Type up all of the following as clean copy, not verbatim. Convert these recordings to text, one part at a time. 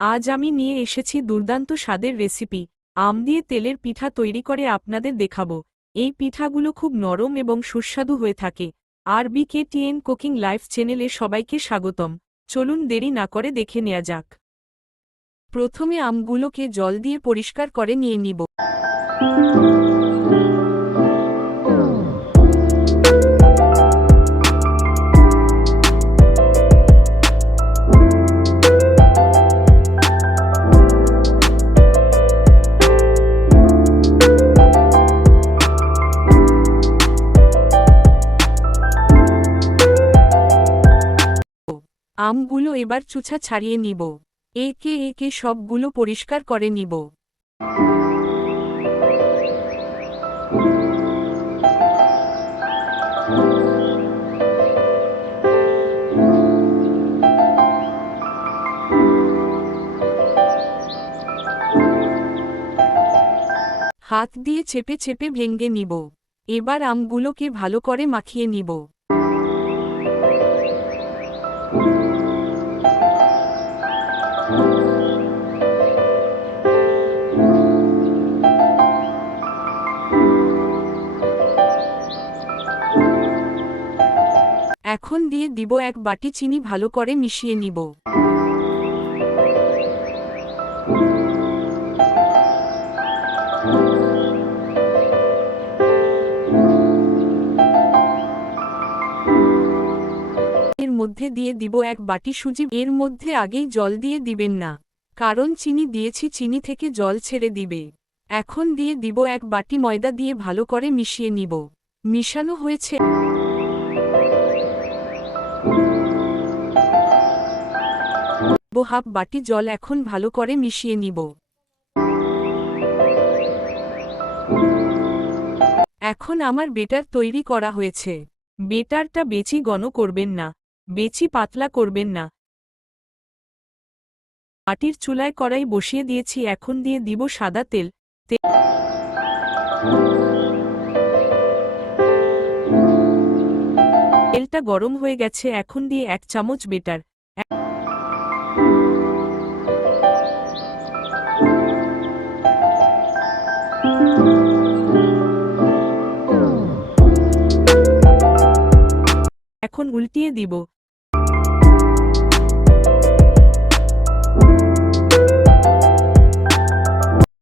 আজ আমি নিয়ে এসেছি দুর্দান্ত স্বাদের রেসিপি। আম দিয়ে তেলের পিঠা তৈরি করে আপনাদের দেখাবো। এই পিঠাগুলো খুব নরম এবং সুস্বাদু হয়ে থাকে। RBKTN কুকিং লাইভ চ্যানেলে সবাইকে স্বাগতম। চলুন দেরি না করে দেখে নেওয়া যাক। প্রথমে আমগুলোকে জল দিয়ে পরিষ্কার করে নিয়ে নিব। আমগুলো এবার চুছা ছাড়িয়ে নিব। একে একে সবগুলো পরিষ্কার করে নিব। হাত দিয়ে চেপে চেপে ভেঙে নিব। এবার আমগুলোকে ভালো করে মাখিয়ে নিব। এখন দিয়ে দিব এক বাটি চিনি, ভালো করে মিশিয়ে নিব। এর মধ্যে দিয়ে দিব এক বাটি সুজি। এর মধ্যে আগেই জল দিয়ে দিবেন না, কারণ চিনি দিয়েছি, চিনি থেকে জল ছেড়ে দিবে। এখন দিয়ে দিব এক বাটি ময়দা, দিয়ে ভালো করে মিশিয়ে নিব। মিশানো হয়েছে। হাফ বাটি জল, এখন ভালো করে মিশিয়ে নিব। এখন আমার বেটার তৈরি করা হয়েছে। বেটারটা বেশি ঘন করবেন না, বেশি পাতলা করবেন না। মাটির চুলায় কড়াই বসিয়ে দিয়েছি। এখন দিয়ে দিব সাদা তেল। তেলটা গরম হয়ে গেছে। এখন দিয়ে 1 চামচ বেটার। এখন উল্টিয়ে দিব।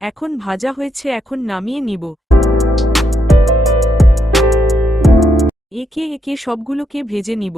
এখন ভাজা হয়েছে, এখন নামিয়ে নিব। একে একে সবগুলোকে ভেজে নিব।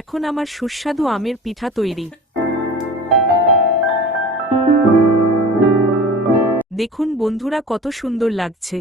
এখন আমার সুস্বাদু আমের পিঠা তৈরি। দেখুন বন্ধুরা, কত সুন্দর লাগছে।